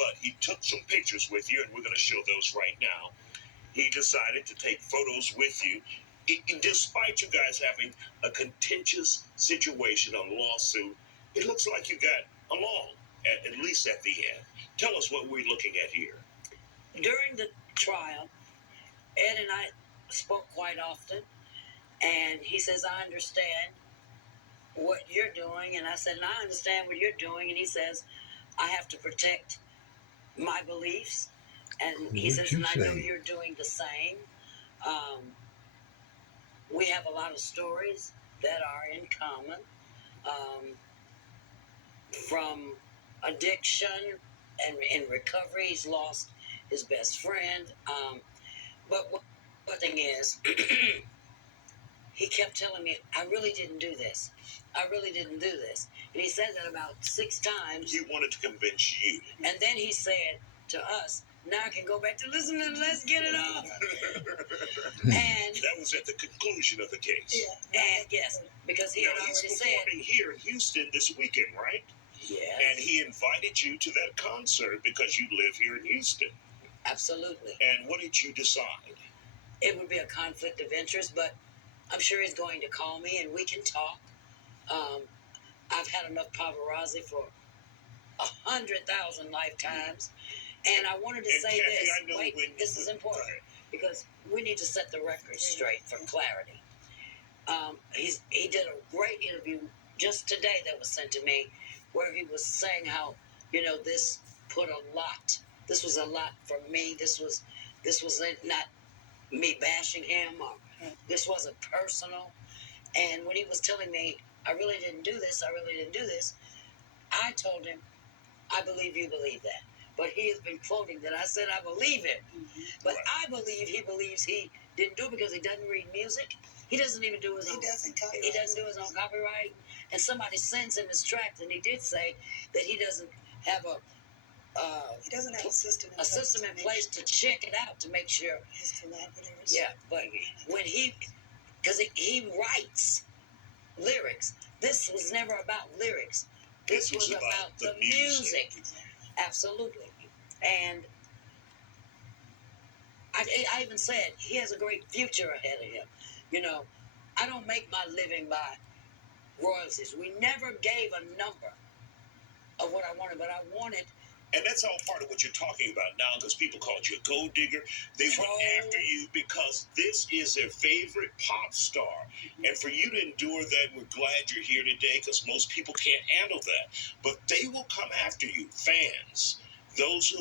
but he took some pictures with you, and we're going to show those right now. He decided to take photos with you. Despite you guys having a contentious situation, a lawsuit, it looks like you got along, at least at the end. Tell us what we're looking at here. During the trial, Ed and I spoke quite often, and he says, I understand what you're doing, and I said, and I understand what you're doing, and he says, I have to protect my beliefs, and he says, and I know you're doing the same. We have a lot of stories that are in common, from addiction and in recovery. He's lost his best friend. But one thing is, he kept telling me, I really didn't do this. I really didn't do this. And he said that about 6 times. He wanted to convince you. And then he said to us, now I can go back to listening, let's get it off. And that was at the conclusion of the case. Yeah. And yes, because he had already said. He's performing here in Houston this weekend, right? Yes. And he invited you to that concert because you live here in Houston. Absolutely. And what did you decide? It would be a conflict of interest, but I'm sure he's going to call me and we can talk. I've had enough paparazzi for 100,000 lifetimes. And I wanted to say Kathy, this. This is important because we need to set the record straight for clarity. He did a great interview just today that was sent to me where he was saying how, this put a lot. This was a lot for me. This was not me bashing him, or this wasn't personal. And when he was telling me, I really didn't do this, I told him, I believe you believe that. But he has been quoting that I said I believe it. Mm-hmm. But right. I believe he believes he didn't do it because he doesn't read music. He doesn't even do his own. He doesn't do his own copyright. And somebody sends him his tracks, and he did say that he doesn't have he doesn't have a system in place to check it out to make sure. His collaborators. Yeah, but when because he writes lyrics. This was never about lyrics. This was about the music. Absolutely. And I even said he has a great future ahead of him. I don't make my living by royalties. We never gave a number of what I wanted, but I wanted. And that's all part of what you're talking about now, because people called you a gold digger. They went after you because this is their favorite pop star. Mm-hmm. And for you to endure that, we're glad you're here today, because most people can't handle that. But they will come after you, fans, those who